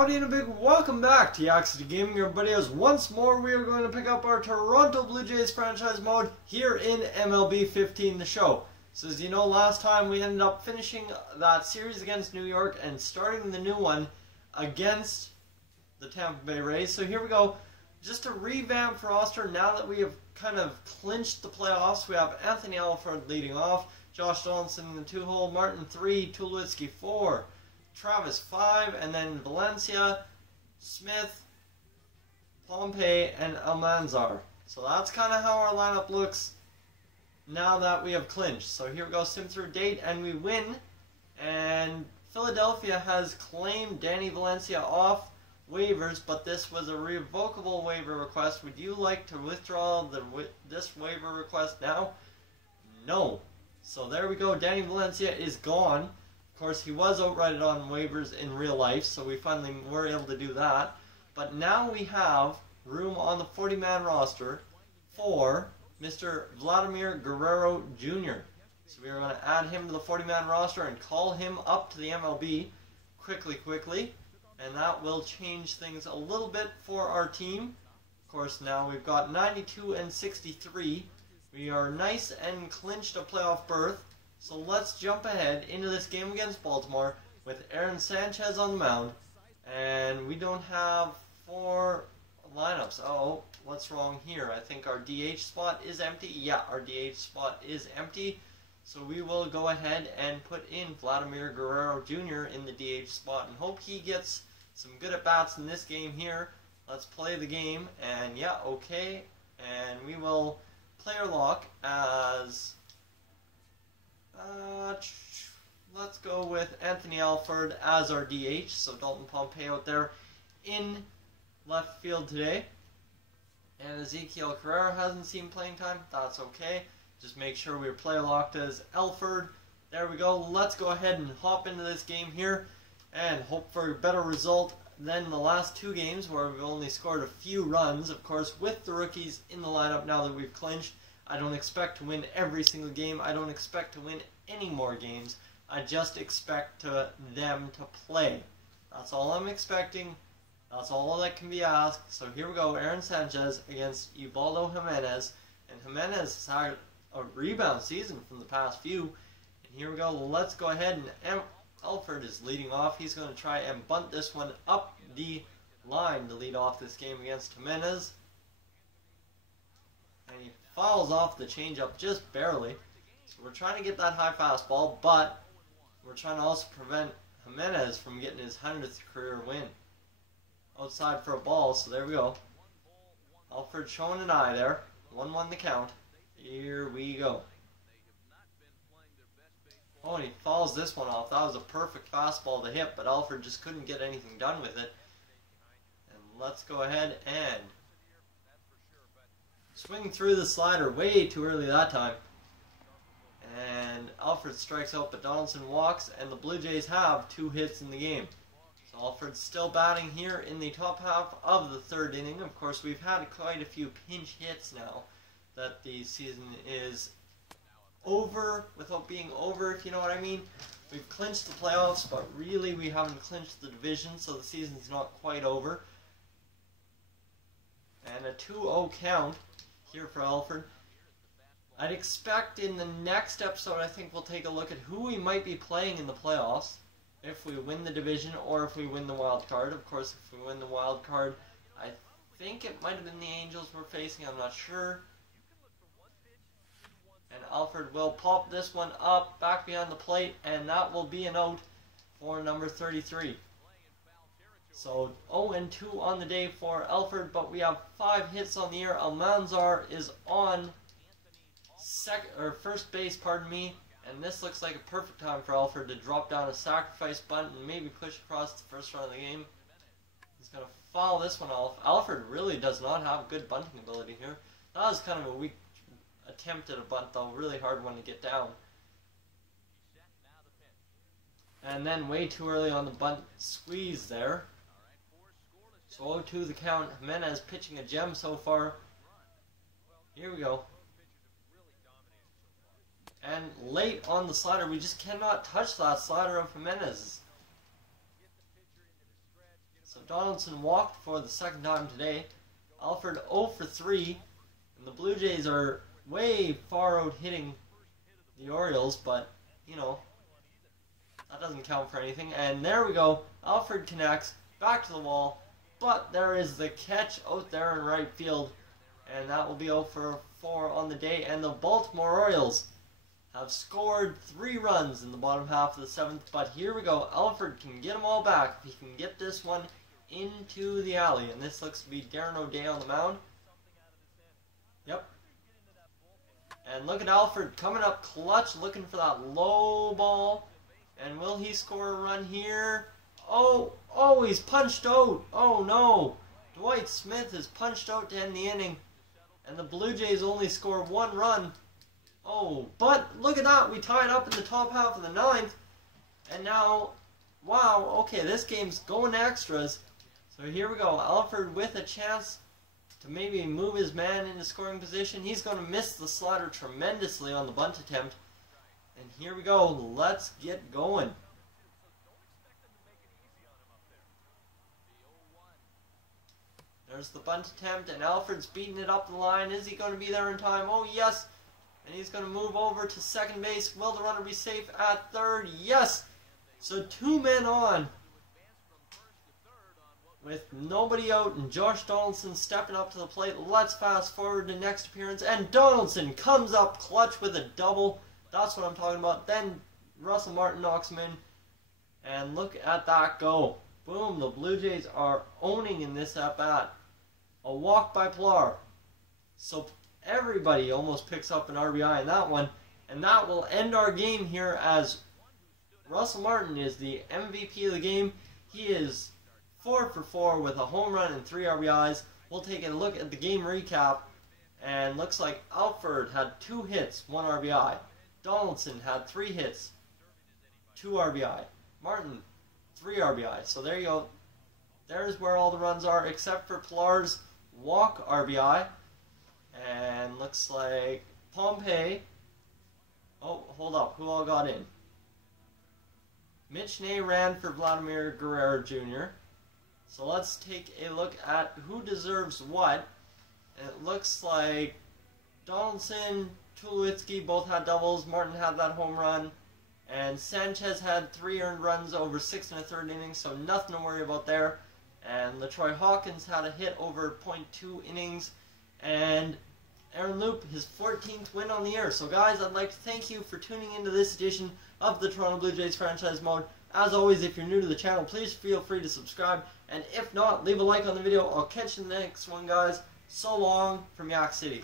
Howdy and a big welcome back to Yaxity Gaming, everybody, as once more we are going to pick up our Toronto Blue Jays franchise mode here in MLB 15 the show. So as you know, last time we ended up finishing that series against New York and starting the new one against the Tampa Bay Rays. So here we go, just a revamped roster now that we have kind of clinched the playoffs. We have Anthony Alford leading off, Josh Donaldson in the 2-hole, Martin 3, Tulowitzki 4, Travis 5, and then Valencia, Smith, Pompey, and Almanzar. So that's kind of how our lineup looks now that we have clinched. So here we go, sim through date, and we win. And Philadelphia has claimed Danny Valencia off waivers, but this was a revocable waiver request. Would you like to withdraw this waiver request now? No. So there we go, Danny Valencia is gone. Of course, he was outrighted on waivers in real life, so we finally were able to do that. But now we have room on the 40-man roster for Mr. Vladimir Guerrero Jr. So we are going to add him to the 40-man roster and call him up to the MLB quickly. And that will change things a little bit for our team. Of course, now we've got 92 and 63. We are nice and clinched a playoff berth. So let's jump ahead into this game against Baltimore with Aaron Sanchez on the mound. And we don't have 4 lineups. Oh, what's wrong here? I think our DH spot is empty. Yeah, our DH spot is empty. So we will go ahead and put in Vladimir Guerrero Jr. in the DH spot and hope he gets some good at-bats in this game here. Let's play the game. And yeah, okay. And we will player lock as... let's go with Anthony Alford as our DH, so Dalton Pompey out there in left field today. And Ezekiel Carrera hasn't seen playing time, that's okay. Just make sure we're player locked as Alford. There we go, let's go ahead and hop into this game here and hope for a better result than the last 2 games where we've only scored a few runs. Of course, with the rookies in the lineup now that we've clinched, I don't expect to win every single game. I don't expect to win any more games. I just expect them to play. That's all I'm expecting. That's all that can be asked. So here we go, Aaron Sanchez against Ubaldo Jimenez. And Jimenez has had a rebound season from the past few. And here we go, let's go ahead, and Alford is leading off. He's going to try and bunt this one up the line to lead off this game against Jimenez. And he fouls off the changeup just barely. So we're trying to get that high fastball, but we're trying to also prevent Jimenez from getting his 100th career win. Outside for a ball, so there we go. Alford showing an eye there. 1-1 the count. Here we go. Oh, and he fouls this one off. That was a perfect fastball to hit, but Alford just couldn't get anything done with it. And let's go ahead and swing through the slider way too early that time. And Alford strikes out, but Donaldson walks, and the Blue Jays have 2 hits in the game. So Alford's still batting here in the top half of the 3rd inning. Of course, we've had quite a few pinch hits now that the season is over without being over, if you know what I mean. We've clinched the playoffs, but really we haven't clinched the division, so the season's not quite over. And a 2-0 count here for Alford. I'd expect in the next episode, I think we'll take a look at who we might be playing in the playoffs. If we win the division or if we win the wild card. Of course, if we win the wild card, I think it might have been the Angels we're facing. I'm not sure. And Alford will pop this one up back behind the plate, and that will be an out for number 33. So 0-2 on the day for Alford, but we have 5 hits on the year. Almanzar is on first base, and this looks like a perfect time for Alford to drop down a sacrifice bunt and maybe push across the first run of the game. He's going to foul this one off. Alford really does not have good bunting ability here. That was kind of a weak attempt at a bunt, though. Really hard one to get down. And then way too early on the bunt squeeze there. So 0-2 the count. Jimenez pitching a gem so far. Here we go. And late on the slider, we just cannot touch that slider of Jimenez. So Donaldson walked for the second time today. Alford 0 for 3. And the Blue Jays are way far out hitting the Orioles, but, you know, that doesn't count for anything. And there we go. Alford connects. Back to the wall. But there is the catch out there in right field. And that will be 0 for 4 on the day. And the Baltimore Orioles have scored 3 runs in the bottom half of the 7th. But here we go. Alford can get them all back if he can get this one into the alley. And this looks to be Darren O'Day on the mound. Yep. And look at Alford coming up clutch, looking for that low ball. And will he score a run here? Oh, he's punched out. Oh no. Dwight Smith is punched out to end the inning. And the Blue Jays only score 1 run. Oh, but look at that. We tied up in the top half of the 9th. And now, wow, okay, this game's going to extras. So here we go. Alford with a chance to maybe move his man into scoring position. He's going to miss the slider tremendously on the bunt attempt. And here we go. Let's get going. There's the bunt attempt, and Alford's beating it up the line. Is he going to be there in time? Oh, yes. And he's going to move over to second base. Will the runner be safe at third? Yes. So 2 men on with nobody out, and Josh Donaldson stepping up to the plate. Let's fast forward to next appearance, and Donaldson comes up clutch with a double. That's what I'm talking about. Then Russell Martin knocks him in, and look at that go. Boom, the Blue Jays are owning in this at-bat. A walk by Pilar. So everybody almost picks up an RBI in that one, and that will end our game here as Russell Martin is the MVP of the game. He is 4 for 4 with a home run and 3 RBIs. We'll take a look at the game recap, and looks like Alford had 2 hits, 1 RBI. Donaldson had 3 hits, 2 RBI. Martin, 3 RBI. So there you go. There's where all the runs are, except for Pilar's walk RBI. And looks like Pompey. Oh, hold up. Who all got in? Mitch Ney ran for Vladimir Guerrero Jr. So let's take a look at who deserves what. And it looks like Donaldson, Tulowitzki both had doubles. Martin had that home run. And Sanchez had 3 earned runs over 6 1/3 innings, so nothing to worry about there. And LaTroy Hawkins had a hit over .2 innings. And Aaron Loop, his 14th win on the year. So guys, I'd like to thank you for tuning into this edition of the Toronto Blue Jays franchise mode. As always, if you're new to the channel, please feel free to subscribe. And if not, leave a like on the video. I'll catch you in the next one, guys. So long from Yak City.